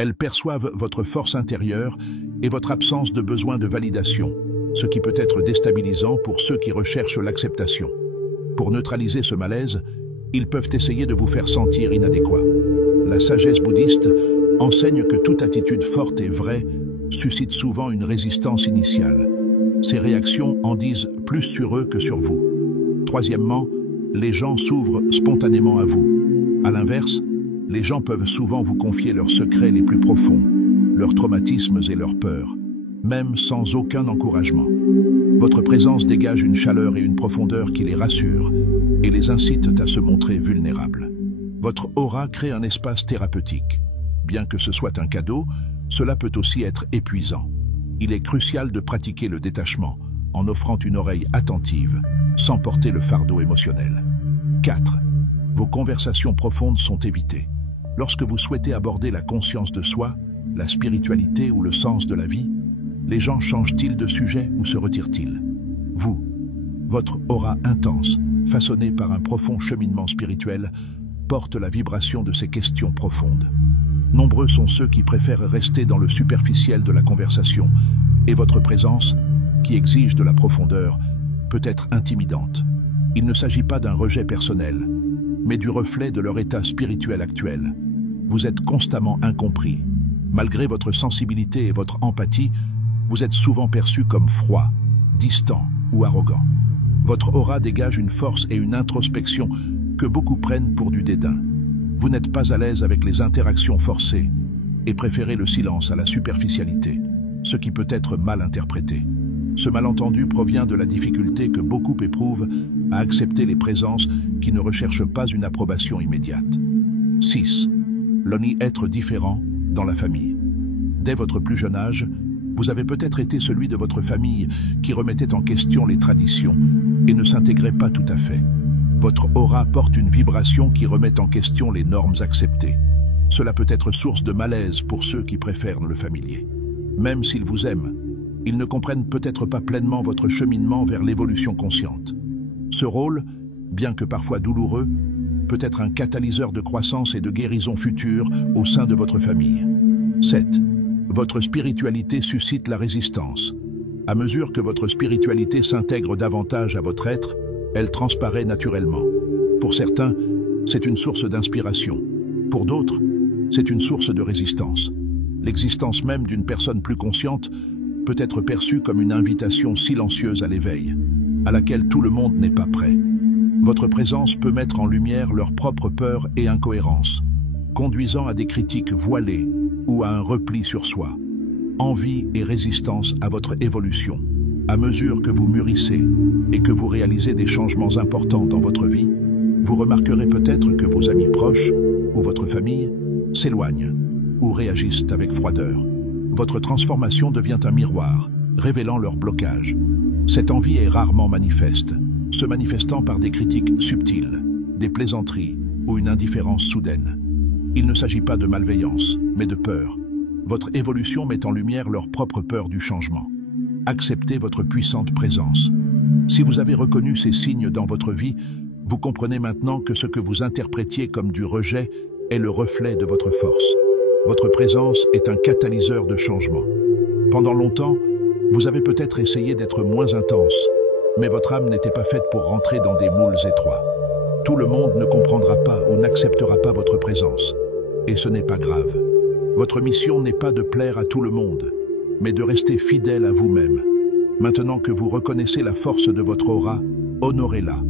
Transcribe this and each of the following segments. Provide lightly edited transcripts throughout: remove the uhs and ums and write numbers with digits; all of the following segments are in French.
Elles perçoivent votre force intérieure et votre absence de besoin de validation, ce qui peut être déstabilisant pour ceux qui recherchent l'acceptation. Pour neutraliser ce malaise, ils peuvent essayer de vous faire sentir inadéquat. La sagesse bouddhiste enseigne que toute attitude forte et vraie suscite souvent une résistance initiale. Ces réactions en disent plus sur eux que sur vous. Troisièmement, les gens s'ouvrent spontanément à vous. À l'inverse, les gens peuvent souvent vous confier leurs secrets les plus profonds, leurs traumatismes et leurs peurs, même sans aucun encouragement. Votre présence dégage une chaleur et une profondeur qui les rassurent et les incitent à se montrer vulnérables. Votre aura crée un espace thérapeutique. Bien que ce soit un cadeau, cela peut aussi être épuisant. Il est crucial de pratiquer le détachement en offrant une oreille attentive, sans porter le fardeau émotionnel. 4. Vos conversations profondes sont évitées. Lorsque vous souhaitez aborder la conscience de soi, la spiritualité ou le sens de la vie, les gens changent-ils de sujet ou se retirent-ils? Vous, votre aura intense, façonnée par un profond cheminement spirituel, porte la vibration de ces questions profondes. Nombreux sont ceux qui préfèrent rester dans le superficiel de la conversation, et votre présence, qui exige de la profondeur, peut être intimidante. Il ne s'agit pas d'un rejet personnel, mais du reflet de leur état spirituel actuel. Vous êtes constamment incompris. Malgré votre sensibilité et votre empathie, vous êtes souvent perçu comme froid, distant ou arrogant. Votre aura dégage une force et une introspection que beaucoup prennent pour du dédain. Vous n'êtes pas à l'aise avec les interactions forcées et préférez le silence à la superficialité, ce qui peut être mal interprété. Ce malentendu provient de la difficulté que beaucoup éprouvent à accepter les présences qui ne recherchent pas une approbation immédiate. 6. Être différent dans la famille. Dès votre plus jeune âge, vous avez peut-être été celui de votre famille qui remettait en question les traditions et ne s'intégrait pas tout à fait. Votre aura porte une vibration qui remet en question les normes acceptées. Cela peut être source de malaise pour ceux qui préfèrent le familier. Même s'ils vous aiment, ils ne comprennent peut-être pas pleinement votre cheminement vers l'évolution consciente. Ce rôle, bien que parfois douloureux, peut être un catalyseur de croissance et de guérison future au sein de votre famille. 7. Votre spiritualité suscite la résistance. À mesure que votre spiritualité s'intègre davantage à votre être, elle transparaît naturellement. Pour certains, c'est une source d'inspiration. Pour d'autres, c'est une source de résistance. L'existence même d'une personne plus consciente peut être perçue comme une invitation silencieuse à l'éveil, à laquelle tout le monde n'est pas prêt. Votre présence peut mettre en lumière leurs propres peurs et incohérences, conduisant à des critiques voilées ou à un repli sur soi. Envie et résistance à votre évolution. À mesure que vous mûrissez et que vous réalisez des changements importants dans votre vie, vous remarquerez peut-être que vos amis proches ou votre famille s'éloignent ou réagissent avec froideur. Votre transformation devient un miroir, révélant leur blocage. Cette envie est rarement manifeste, se manifestant par des critiques subtiles, des plaisanteries ou une indifférence soudaine. Il ne s'agit pas de malveillance, mais de peur. Votre évolution met en lumière leur propre peur du changement. Acceptez votre puissante présence. Si vous avez reconnu ces signes dans votre vie, vous comprenez maintenant que ce que vous interprétiez comme du rejet est le reflet de votre force. Votre présence est un catalyseur de changement. Pendant longtemps, vous avez peut-être essayé d'être moins intense, mais votre âme n'était pas faite pour rentrer dans des moules étroits. Tout le monde ne comprendra pas ou n'acceptera pas votre présence. Et ce n'est pas grave. Votre mission n'est pas de plaire à tout le monde, mais de rester fidèle à vous-même. Maintenant que vous reconnaissez la force de votre aura, honorez-la.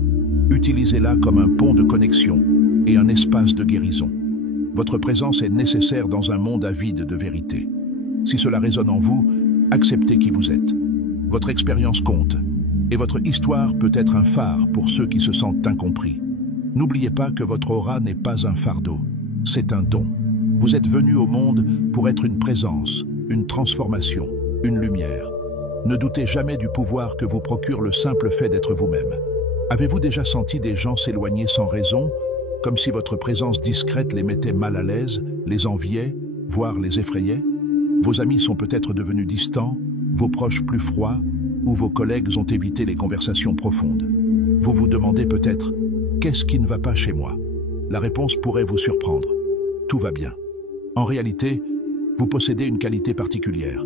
Utilisez-la comme un pont de connexion et un espace de guérison. Votre présence est nécessaire dans un monde avide de vérité. Si cela résonne en vous, acceptez qui vous êtes. Votre expérience compte, et votre histoire peut être un phare pour ceux qui se sentent incompris. N'oubliez pas que votre aura n'est pas un fardeau, c'est un don. Vous êtes venu au monde pour être une présence, une transformation, une lumière. Ne doutez jamais du pouvoir que vous procure le simple fait d'être vous-même. Avez-vous déjà senti des gens s'éloigner sans raison, comme si votre présence discrète les mettait mal à l'aise, les enviait, voire les effrayait? Vos amis sont peut-être devenus distants, vos proches plus froids, ou vos collègues ont évité les conversations profondes. Vous vous demandez peut-être « Qu'est-ce qui ne va pas chez moi ?» La réponse pourrait vous surprendre. Tout va bien. En réalité, Vous possédez une qualité particulière.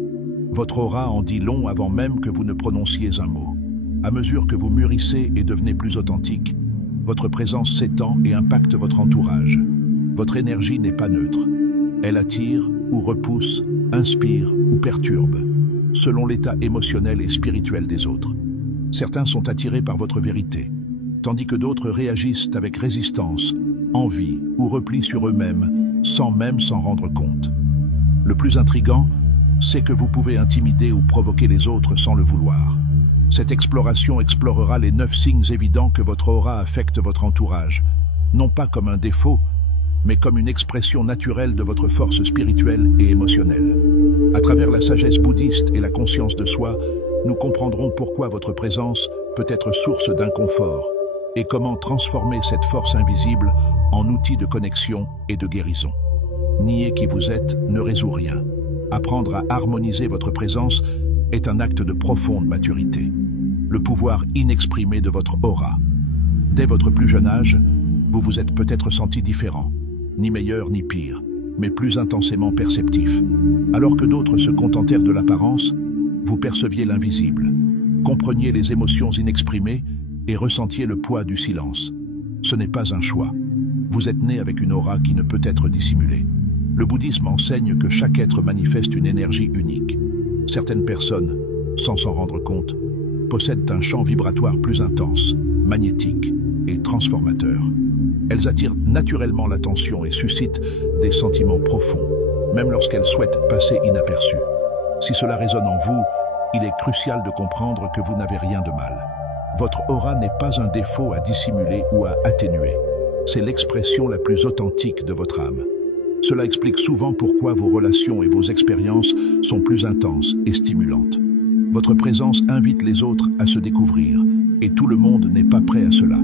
Votre aura en dit long avant même que vous ne prononciez un mot. À mesure que vous mûrissez et devenez plus authentique, votre présence s'étend et impacte votre entourage. Votre énergie n'est pas neutre. Elle attire ou repousse, inspire ou perturbe, selon l'état émotionnel et spirituel des autres. Certains sont attirés par votre vérité, tandis que d'autres réagissent avec résistance, envie ou repli sur eux-mêmes, sans même s'en rendre compte. Le plus intrigant, c'est que vous pouvez intimider ou provoquer les autres sans le vouloir. Cette exploration explorera les 9 signes évidents que votre aura affecte votre entourage, non pas comme un défaut, mais comme une expression naturelle de votre force spirituelle et émotionnelle. À travers la sagesse bouddhiste et la conscience de soi, nous comprendrons pourquoi votre présence peut être source d'inconfort et comment transformer cette force invisible en outil de connexion et de guérison. Nier qui vous êtes ne résout rien. Apprendre à harmoniser votre présence est un acte de profonde maturité. Le pouvoir inexprimé de votre aura. Dès votre plus jeune âge, vous vous êtes peut-être senti différent, ni meilleur ni pire, mais plus intensément perceptif. Alors que d'autres se contentèrent de l'apparence, vous perceviez l'invisible, compreniez les émotions inexprimées et ressentiez le poids du silence. Ce n'est pas un choix. Vous êtes né avec une aura qui ne peut être dissimulée. Le bouddhisme enseigne que chaque être manifeste une énergie unique. Certaines personnes, sans s'en rendre compte, possèdent un champ vibratoire plus intense, magnétique et transformateur. Elles attirent naturellement l'attention et suscitent des sentiments profonds, même lorsqu'elles souhaitent passer inaperçues. Si cela résonne en vous, il est crucial de comprendre que vous n'avez rien de mal. Votre aura n'est pas un défaut à dissimuler ou à atténuer. C'est l'expression la plus authentique de votre âme. Cela explique souvent pourquoi vos relations et vos expériences sont plus intenses et stimulantes. Votre présence invite les autres à se découvrir, et tout le monde n'est pas prêt à cela.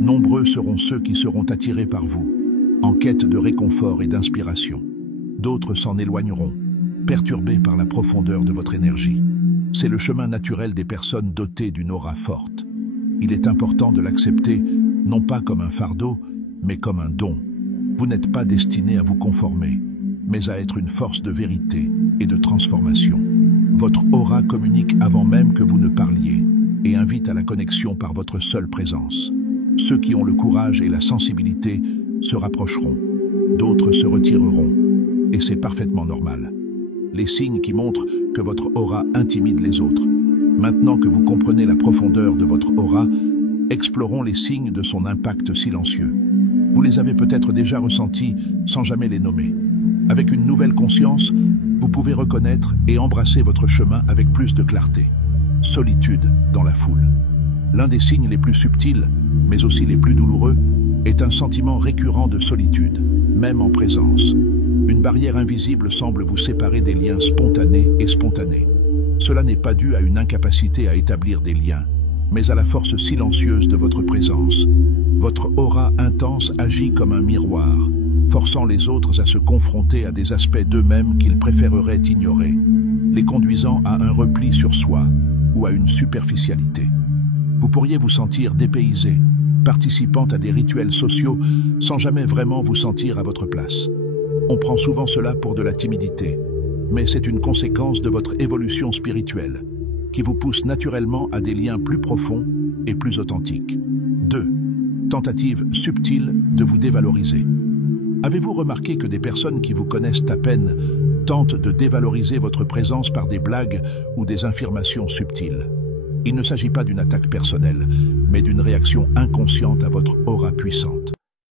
Nombreux seront ceux qui seront attirés par vous, en quête de réconfort et d'inspiration. D'autres s'en éloigneront, perturbés par la profondeur de votre énergie. C'est le chemin naturel des personnes dotées d'une aura forte. Il est important de l'accepter, non pas comme un fardeau, mais comme un don. Vous n'êtes pas destiné à vous conformer, mais à être une force de vérité et de transformation. Votre aura communique avant même que vous ne parliez et invite à la connexion par votre seule présence. Ceux qui ont le courage et la sensibilité se rapprocheront, d'autres se retireront, et c'est parfaitement normal. Les signes qui montrent que votre aura intimide les autres. Maintenant que vous comprenez la profondeur de votre aura, explorons les signes de son impact silencieux. Vous les avez peut-être déjà ressentis sans jamais les nommer. Avec une nouvelle conscience, vous pouvez reconnaître et embrasser votre chemin avec plus de clarté. Solitude dans la foule. L'un des signes les plus subtils, mais aussi les plus douloureux, est un sentiment récurrent de solitude, même en présence. Une barrière invisible semble vous séparer des liens spontanés et spontanés. Cela n'est pas dû à une incapacité à établir des liens, mais à la force silencieuse de votre présence. Votre aura intense agit comme un miroir, forçant les autres à se confronter à des aspects d'eux-mêmes qu'ils préféreraient ignorer, les conduisant à un repli sur soi ou à une superficialité. Vous pourriez vous sentir dépaysé, participant à des rituels sociaux sans jamais vraiment vous sentir à votre place. On prend souvent cela pour de la timidité, mais c'est une conséquence de votre évolution spirituelle, qui vous pousse naturellement à des liens plus profonds et plus authentiques. 2. Tentative subtile de vous dévaloriser. Avez-vous remarqué que des personnes qui vous connaissent à peine tentent de dévaloriser votre présence par des blagues ou des affirmations subtiles? Il ne s'agit pas d'une attaque personnelle, mais d'une réaction inconsciente à votre aura puissante.